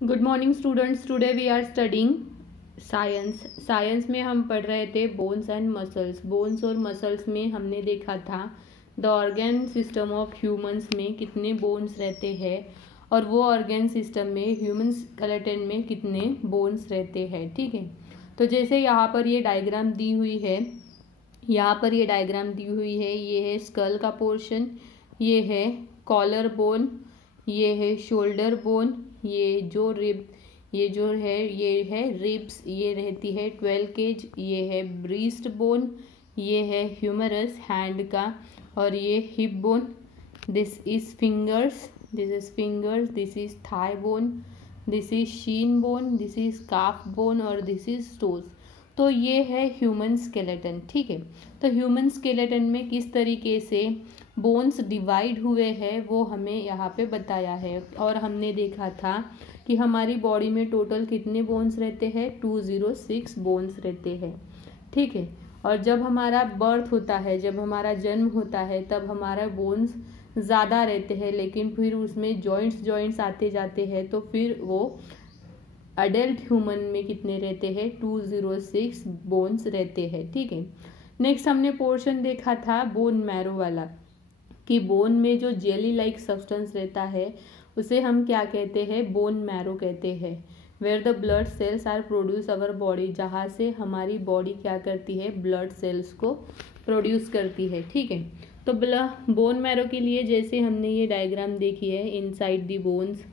Good morning students. Today we are studying science में हम पढ़ रहे थे बोन्स एंड मसल्स। बोन्स और मसल्स में हमने देखा था the organ system of humans में कितने बोन्स रहते हैं और वो ऑर्गन सिस्टम में ह्यूमन स्केलेटन में कितने बोन्स रहते हैं। ठीक है, तो जैसे यहाँ पर ये डायग्राम दी हुई है, ये है स्कल का पोर्शन, ये है कॉलर बोन, ये है शोल्डर बोन, ये जो है रिब्स, ये रहती है 12 केज, ये है ब्रीस्ट बोन, ये है ह्यूमरस हैंड का, और ये hip bone. This is fingers, this is thigh bone, this is shin bone, this is calf bone और दिस इज टोज। तो ये है ह्यूमन स्केलेटन। ठीक है, तो ह्यूमन स्केलेटन में किस तरीके से बोन्स डिवाइड हुए हैं वो हमें यहाँ पे बताया है। और हमने देखा था कि हमारी बॉडी में टोटल कितने बोन्स रहते हैं, 206 बोन्स रहते हैं। ठीक है, और जब हमारा बर्थ होता है, जब हमारा जन्म होता है, तब हमारा बोन्स ज़्यादा रहते हैं, लेकिन फिर उसमें जॉइंट्स आते जाते हैं, तो फिर वो अडल्ट ह्यूमन में कितने रहते हैं, 206 बोन्स रहते हैं। ठीक है, नेक्स्ट हमने पोर्शन देखा था बोन मैरो वाला, कि बोन में जो जेली लाइक सब्सटेंस रहता है उसे हम क्या कहते हैं, बोन मैरो कहते हैं। Where the blood cells are produce our body, जहाँ से हमारी बॉडी क्या करती है, ब्लड सेल्स को प्रोड्यूस करती है। ठीक है, तो बोन मैरो के लिए जैसे हमने ये डायग्राम देखी है, inside the bones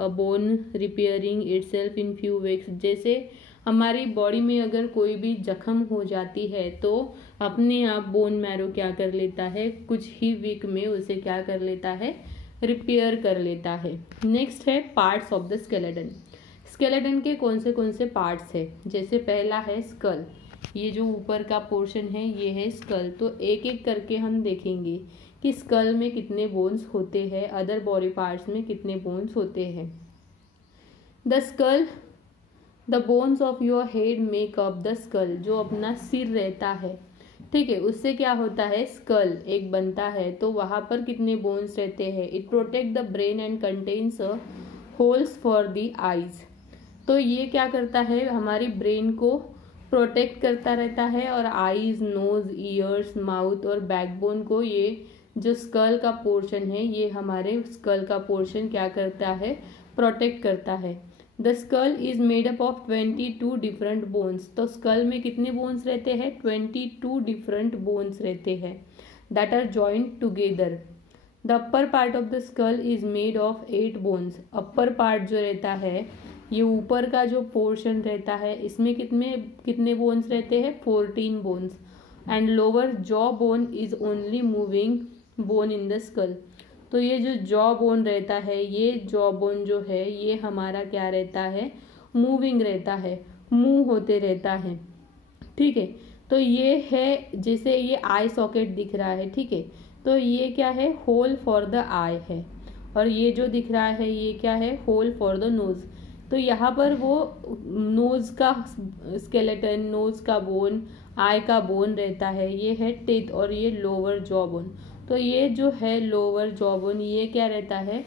bone repairing itself in few weeks. जैसे हमारी बॉडी में अगर कोई भी जख्म हो जाती है तो अपने आप बोन मैरो क्या कर लेता है, कुछ ही वीक में उसे क्या कर लेता है, रिपेयर कर लेता है। नेक्स्ट है parts of the skeleton. Skeleton के कौन से पार्ट्स है, जैसे पहला है स्कल, ये जो ऊपर का पोर्शन है ये है स्कल। तो एक एक करके हम देखेंगे कि स्कल में कितने बोन्स होते हैं, अदर बॉडी पार्ट्स में कितने बोन्स होते हैं। The skull, the bones of your head make up the skull, जो अपना सिर रहता है, ठीक है, उससे क्या होता है, स्कल एक बनता है। तो वहाँ पर कितने बोन्स रहते हैं। It protect the brain and contains holes for the eyes. तो ये क्या करता है, हमारी ब्रेन को प्रोटेक्ट करता रहता है, और आईज, नोज, ईयर्स, माउथ और बैकबोन को, ये जो स्कल का पोर्शन है, ये हमारे स्कल का पोर्शन क्या करता है, प्रोटेक्ट करता है। The skull is made up of 22 different bones. तो स्कल में कितने बोन्स रहते हैं, 22 डिफरेंट बोन्स रहते हैं, that are joint together. The upper part of the skull is made of 8 bones. Upper part जो रहता है, ये ऊपर का जो पोर्शन रहता है, इसमें कितने बोन्स रहते हैं, 14 bones. And lower jaw bone is only moving bone in the skull. तो ये जो जॉ बोन रहता है, ये जॉ बोन जो है ये हमारा क्या रहता है, मूविंग रहता है, मूव होते रहता है। ठीक है, तो ये है, जैसे ये आई सॉकेट दिख रहा है, ठीक है, तो ये क्या है, होल फॉर द आई है, और ये जो दिख रहा है ये क्या है, होल फॉर द नोज। तो यहाँ पर वो नोज का स्केलेटन, नोज का बोन, आई का बोन रहता है, ये है टीथ, और ये लोअर जॉ बोन। तो ये जो है लोअर जॉ बोन, ये क्या रहता है,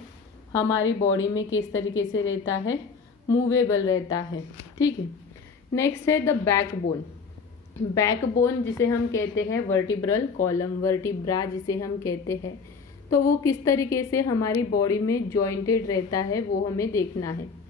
हमारी बॉडी में किस तरीके से रहता है, मूवेबल रहता है। ठीक है, नेक्स्ट है the back bone. Back bone जिसे हम कहते हैं वर्टिब्रल कॉलम, वर्टिब्रा जिसे हम कहते हैं, तो वो किस तरीके से हमारी बॉडी में जॉइंटेड रहता है वो हमें देखना है।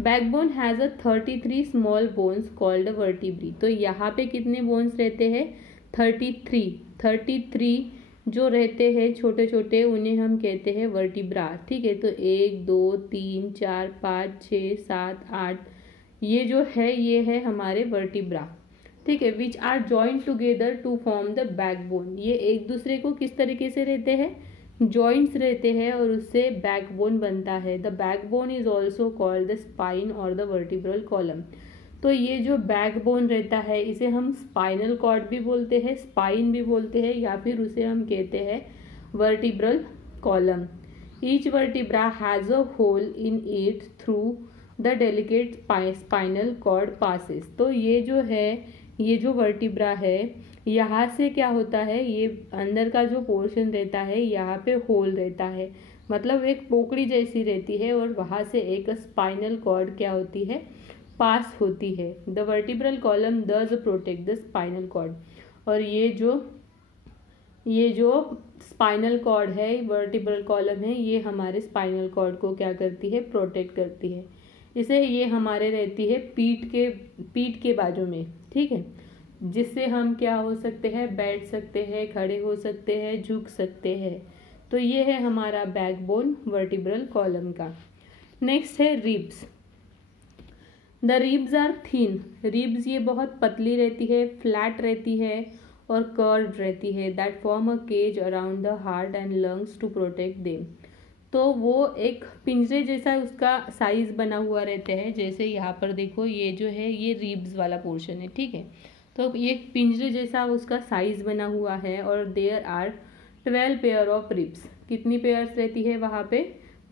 Backbone has a 33 small bones called vertebrae. तो यहाँ पे कितने बोन्स रहते हैं, 33 जो रहते हैं छोटे छोटे, उन्हें हम कहते हैं वर्टिब्रा। ठीक है, तो 1 2 3 4 5 6 7 8, ये जो है ये है हमारे वर्टिब्रा। ठीक है, which are joint together to form the backbone. ये एक दूसरे को किस तरीके से रहते हैं, जॉइंट्स रहते हैं, और उससे बैकबोन बनता है। The backbone is also called the spine और द वर्टिब्रल कॉलम। तो ये जो बैकबोन रहता है इसे हम स्पाइनल कॉर्ड भी बोलते हैं, स्पाइन भी बोलते हैं, या फिर उसे हम कहते हैं vertebral column. Each vertebra has a hole in it through the delicate spinal cord passes. तो ये जो है, ये जो वर्टिब्रा है, यहाँ से क्या होता है, ये अंदर का जो पोर्शन रहता है यहाँ पे होल रहता है, मतलब एक पोकड़ी जैसी रहती है और वहाँ से एक स्पाइनल कॉर्ड क्या होती है, पास होती है। The vertebral column does protect the spinal cord. और ये जो स्पाइनल कॉर्ड है, वर्टिब्रल कॉलम है, ये हमारे स्पाइनल कॉर्ड को क्या करती है, प्रोटेक्ट करती है। इसे ये हमारे रहती है पीठ के बाजू में, ठीक है, जिससे हम क्या हो सकते हैं, बैठ सकते हैं, खड़े हो सकते हैं, झुक सकते हैं। तो ये है हमारा बैकबोन वर्टिब्रल कॉलम का। नेक्स्ट है ribs. The ribs are thin. Ribs ये बहुत पतली रहती है, फ्लैट रहती है और कर्व्ड रहती है। That form a cage around the heart and lungs to protect them. तो वो एक पिंजरे जैसा उसका साइज बना हुआ रहता है। जैसे यहाँ पर देखो, ये जो है ये रिब्स वाला पोर्शन है, ठीक है। तो ये पिंजरे जैसा उसका साइज बना हुआ है। और there are 12 pair of ribs. कितनी पेयर्स रहती है वहाँ पे,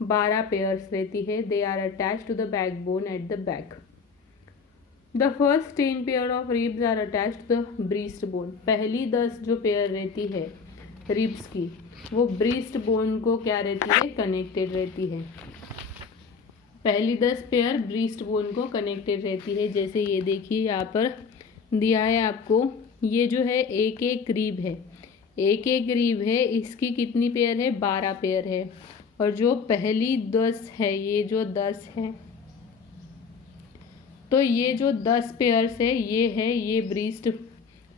12 पेयर्स रहती है। They are attach to the backbone at the back. The first 10 pair of ribs are attach to the breast bone. पहली 10 जो पेयर रहती है रिब्स की, वो ब्रीस्ट बोन को क्या रहती है, कनेक्टेड रहती है। पहली 10 पेयर ब्रीस्ट बोन को कनेक्टेड रहती है। जैसे ये देखिए यहाँ पर दिया है आपको, ये जो है एक एक रिब है, एक एक रिब है, इसकी कितनी पेयर है, 12 पेयर है। और जो पहली 10 है, ये जो 10 है, तो ये जो 10 पेयर्स है, ये है ये ब्रीस्ट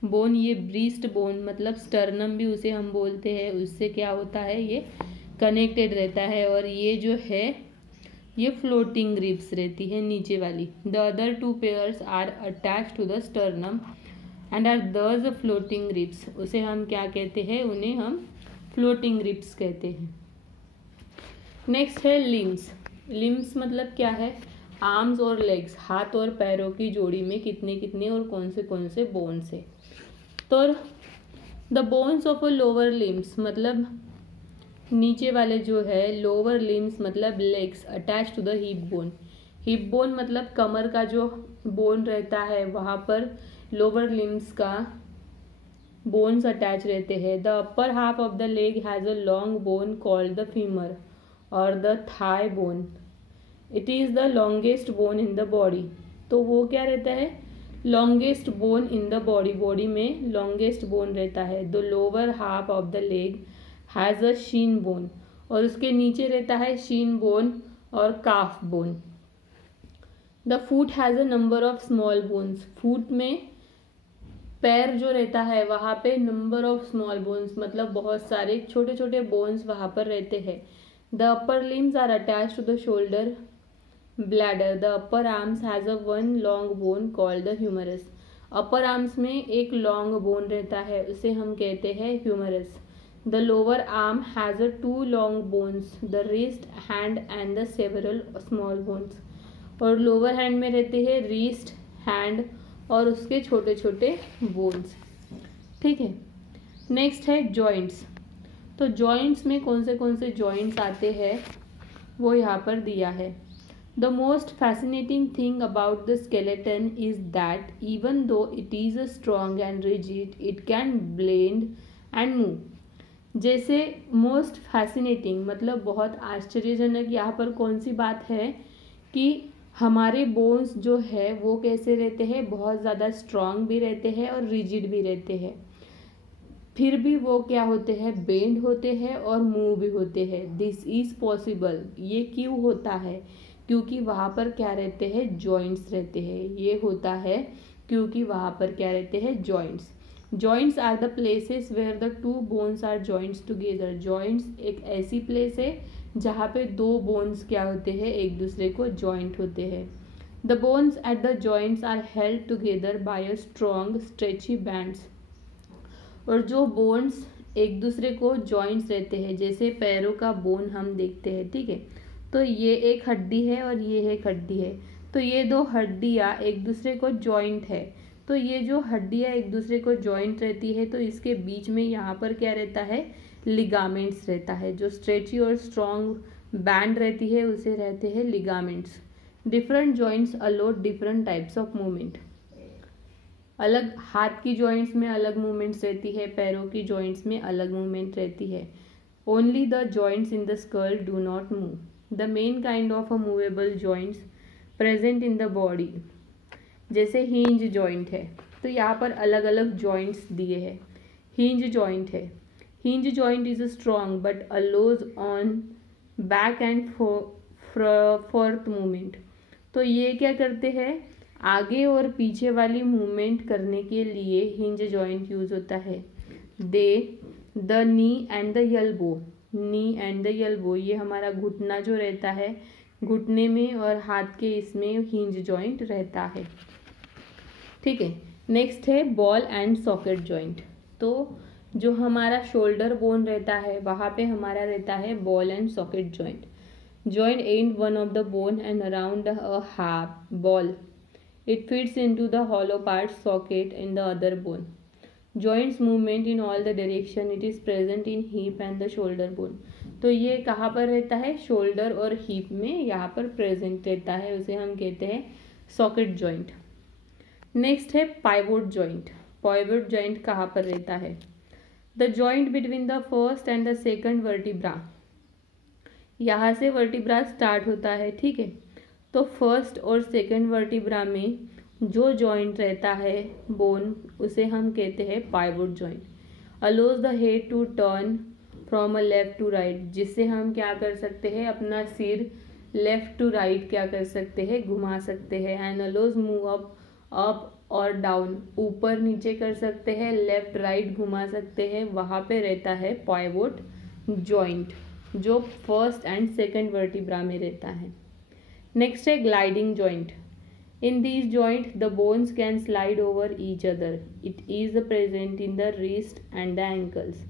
बोन। ये ब्रीस्ट बोन मतलब स्टर्नम भी उसे हम बोलते हैं, उससे क्या होता है, ये कनेक्टेड रहता है। और ये जो है ये फ्लोटिंग रिब्स रहती है नीचे वाली। The other 2 pairs are attach to the sternum and are thus floating ribs. उसे हम क्या कहते हैं, उन्हें हम फ्लोटिंग रिब्स कहते हैं। नेक्स्ट है लिम्स। लिम्स मतलब क्या है, आर्म्स और लेग्स, हाथ और पैरों की जोड़ी में कितने कितने और कौन से बोन्स है। तो the bones of a lower limbs मतलब नीचे वाले जो है लोअर लिम्स मतलब legs attach to the hip bone. Hip bone मतलब कमर का जो बोन रहता है, वहाँ पर लोअर लिम्स का बोन्स अटैच रहते हैं। The upper half of the leg has a long bone called the femur और the thigh bone. It is the longest bone in the body. तो वो क्या रहता है, longest bone in the body, body में longest bone रहता है। The lower half of the leg has a shin bone, और उसके नीचे रहता है शीन बोन और calf bone. The foot has a number of small bones. Foot में पैर जो रहता है वहाँ पे नंबर ऑफ स्मॉल बोन्स मतलब बहुत सारे छोटे छोटे बोन्स वहाँ पर रहते हैं। The upper limbs are attach to the shoulder bladder. The upper arms has a one long bone called the humerus. Upper arms में एक लॉन्ग बोन रहता है, उसे हम कहते हैं humerus. The lower arm has a 2 long bones, the wrist, hand and the several small bones. और lower hand में रहते हैं रिस्ट, हैंड और उसके छोटे छोटे बोन्स, ठीक है। नेक्स्ट है जॉइंट्स। तो जॉइंट्स में कौन से जॉइंट्स आते हैं वो यहाँ पर दिया है। The most fascinating thing about the skeleton is that even though it is strong and rigid it can blend and move. जैसे मोस्ट फैसिनेटिंग मतलब बहुत आश्चर्यजनक यहाँ पर कौन सी बात है कि हमारे बोन्स जो है वो कैसे रहते हैं, बहुत ज़्यादा स्ट्रॉन्ग भी रहते हैं और रिजिड भी रहते हैं, फिर भी वो क्या होते हैं, बेंड होते हैं और मूव भी होते हैं। दिस इज पॉसिबल, ये क्यों होता है, क्योंकि वहाँ पर क्या रहते हैं, जॉइंट्स रहते हैं। ये होता है क्योंकि वहाँ पर क्या रहते हैं, joints. Joints are the places where the 2 bones are joints together. Joints एक ऐसी प्लेस है जहाँ पे 2 बोन्स क्या होते हैं, एक दूसरे को जॉइंट होते हैं। The bones at the joints are held together by a strong stretchy bands. और जो बोन्स एक दूसरे को जॉइंट्स रहते हैं, जैसे पैरों का बोन हम देखते हैं, ठीक है, तो ये एक हड्डी है और ये एक हड्डी है, तो ये 2 हड्डियाँ एक दूसरे को जॉइंट है। तो ये जो हड्डियाँ एक दूसरे को जॉइंट रहती है, तो इसके बीच में यहाँ पर क्या रहता है, लिगामेंट्स रहता है। जो स्ट्रेची और स्ट्रॉन्ग बैंड रहती है उसे रहते हैं ligaments. Different joints allow different types of movement. अलग हाथ की जॉइंट्स में अलग मूवमेंट्स रहती है, पैरों की जॉइंट्स में अलग मूवमेंट रहती है। Only the joints in the skull do not move. The main kind of a movable joints present in the body, जैसे हिंज जॉइंट है, तो यहाँ पर अलग अलग जॉइंट्स दिए हैं. हिंज जॉइंट है. Hinge joint is strong but allows on back and fourth movement. तो ये क्या करते हैं, आगे और पीछे वाली मूवमेंट करने के लिए हिंज जॉइंट यूज होता है. The knee and the elbow. Knee and the elbow, ये हमारा घुटना जो रहता है, घुटने में और हाथ के इसमें हिंज जॉइंट रहता है. ठीक है. नेक्स्ट है बॉल एंड सॉकेट जॉइंट. तो जो हमारा शोल्डर बोन रहता है वहाँ पे हमारा रहता है ball and socket joint. Joint and one of the bone and around a half ball. It fits into the hollow part socket in the other bone. Joints movement in all the direction. It is present in hip and the shoulder bone. तो ये कहाँ पर रहता है, shoulder और hip में यहाँ पर प्रेजेंट रहता है, उसे हम कहते हैं सॉकेट जॉइंट. नेक्स्ट है पाइवोट जॉइंट. पाइवोट जॉइंट कहाँ पर रहता है, the joint between the first and the second vertebra. यहाँ से वर्टिब्रा स्टार्ट होता है. ठीक है. तो फर्स्ट और सेकंड वर्टिब्रा में जो जॉइंट रहता है बोन, उसे हम कहते हैं pivot joint. Allows the head to turn from a left to right, जिससे हम क्या कर सकते हैं, अपना सिर लेफ्ट टू राइट क्या कर सकते हैं, घुमा सकते हैं. एंड अलोज मूव अप और डाउन, ऊपर नीचे कर सकते हैं, लेफ्ट राइट घुमा सकते हैं. वहाँ पे रहता है पाइवोट जॉइंट, जो फर्स्ट एंड सेकंड वर्टिब्रा में रहता है. नेक्स्ट है gliding joint. In these joint the bones can slide over each other. It is present in the wrist and the ankles.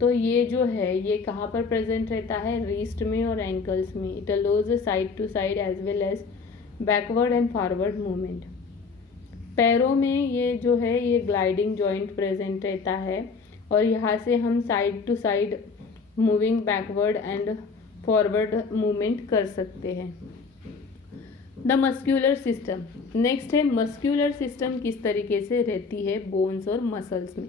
तो ये जो है ये कहाँ पर प्रेजेंट रहता है, रिस्ट में और एंकल्स में. It allows side to side as well as backward and forward movement. पैरों में ये जो है ये ग्लाइडिंग जॉइंट प्रेजेंट रहता है और यहाँ से हम side to side moving backward and forward movement कर सकते हैं. The muscular system. नेक्स्ट है मस्क्यूलर सिस्टम किस तरीके से रहती है बोन्स और मसल्स में.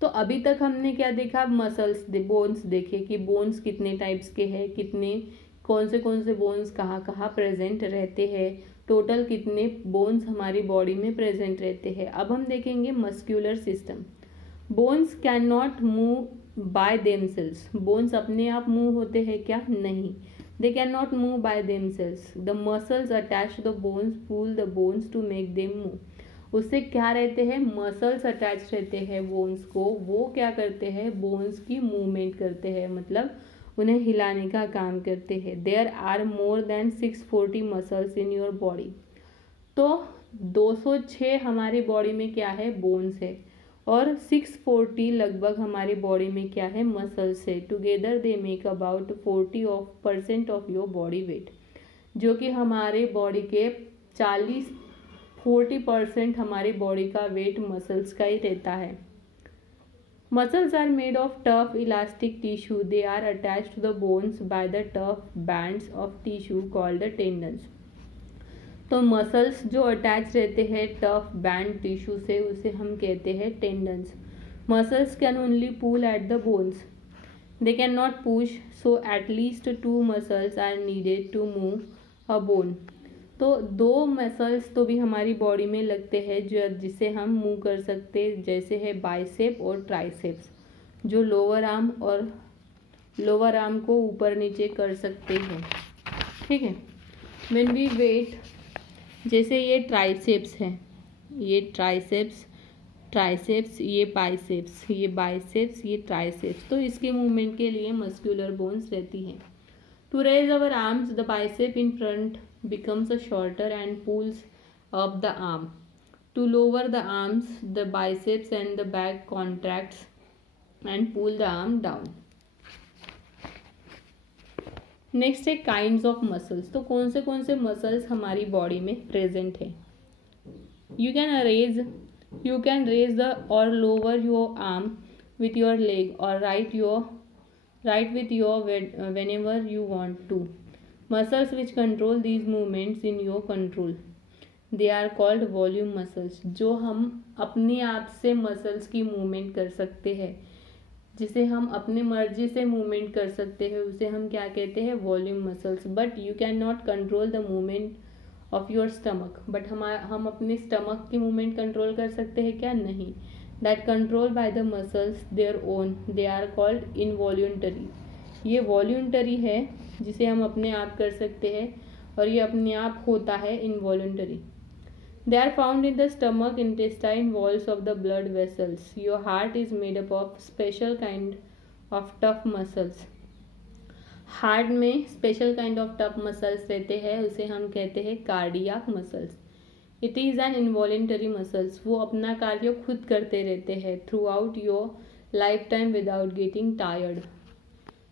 तो अभी तक हमने क्या देखा, मसल्स बोन्स देखे कि बोन्स कितने टाइप्स के हैं, कितने कौन से बोन्स कहाँ कहाँ प्रेजेंट रहते हैं, टोटल कितने बोन्स हमारी बॉडी में प्रेजेंट रहते हैं. अब हम देखेंगे muscular system. Bones can not move by themselves. Bones अपने आप मूव होते हैं क्या, नहीं. They cannot move by themselves. The muscles attached to the bones pull the bones to make them move. उससे क्या रहते हैं, मसल्स अटैच रहते हैं बोन्स को, वो क्या करते हैं, बोन्स की मूवमेंट करते हैं, मतलब उन्हें हिलाने का काम करते हैं. There are more than 640 muscles in your body. तो 206 हमारी बॉडी में क्या है, बोन्स है, और 640 लगभग हमारी बॉडी में क्या है, मसल्स है. Together they make about 40% of your body weight, जो कि हमारे बॉडी के 40% हमारी बॉडी का वेट मसल्स का ही रहता है. Muscles are made of tough elastic tissue. They are attached to the bones by the tough bands of tissue called the tendons. तो मसल्स जो अटैच रहते हैं टफ बैंड टिश्यू से, उसे हम कहते हैं tendons. Muscles can only pull at the bones. They can not push, so at least 2 muscles are needed to move a bone. तो 2 मसल्स तो भी हमारी बॉडी में लगते हैं जो जिसे हम मूव कर सकते, जैसे है बाइसेप और ट्राइसेप्स, जो लोअर आर्म को ऊपर नीचे कर सकते हैं. ठीक है. व्हेन वी वेट, जैसे ये ट्राइसेप्स है, ये ट्राइसेप्स, ये बाइसेप्स, ये ट्राइसेप्स, तो इसके मूवमेंट के लिए मस्कुलर बोन्स रहती हैं. To raise our arms, the bicep in front becomes shorter and pulls up the arm. To lower the arms, the biceps and the back contracts and pull the arm down. Next है kinds of muscles. तो कौन से muscles हमारी body में present है. You can raise the और lower your arm with your leg और right with your whenever you want to. Muscles which control these movements in your control. They are called volume muscles. जो हम अपने आप से muscles की movement कर सकते हैं. जिसे हम अपने मर्जी से मूवमेंट कर सकते हैं उसे हम क्या कहते हैं, volume muscles. But you can not control the movement of your stomach, but हम अपने स्टमक की मूवमेंट कंट्रोल कर सकते हैं क्या, नहीं। That control by the muscles their own, they are called involuntary. ये वॉल्यूंटरी है जिसे हम अपने आप कर सकते हैं और ये अपने आप होता है involuntary. They are found in the stomach, intestine walls of the blood vessels. Your heart is made up of special kind of tough muscles. Heart में special kind of tough muscles रहते हैं, उसे हम कहते हैं cardiac muscles. It is an involuntary muscles, वो अपना कार्य खुद करते रहते हैं throughout your lifetime without getting tired.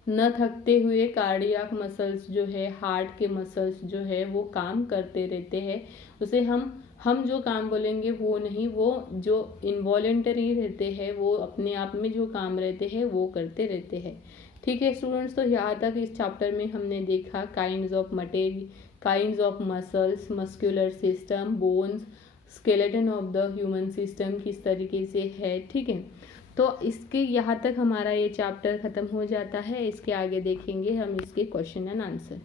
न थकते हुए कार्डियाक मसल्स जो है, हार्ट के मसल्स जो है वो काम करते रहते हैं। उसे हम जो काम बोलेंगे वो नहीं, वो जो इनवॉलेंटरी रहते हैं वो अपने आप में जो काम रहते हैं वो करते रहते हैं। ठीक है स्टूडेंट्स, तो यहाँ तक इस चैप्टर में हमने देखा kinds of material, kinds of muscles, muscular system, bones, skeleton of the human system किस तरीके से है। ठीक है, तो इसके यहाँ तक हमारा ये चैप्टर ख़त्म हो जाता है। इसके आगे देखेंगे हम इसके क्वेश्चन एंड आंसर।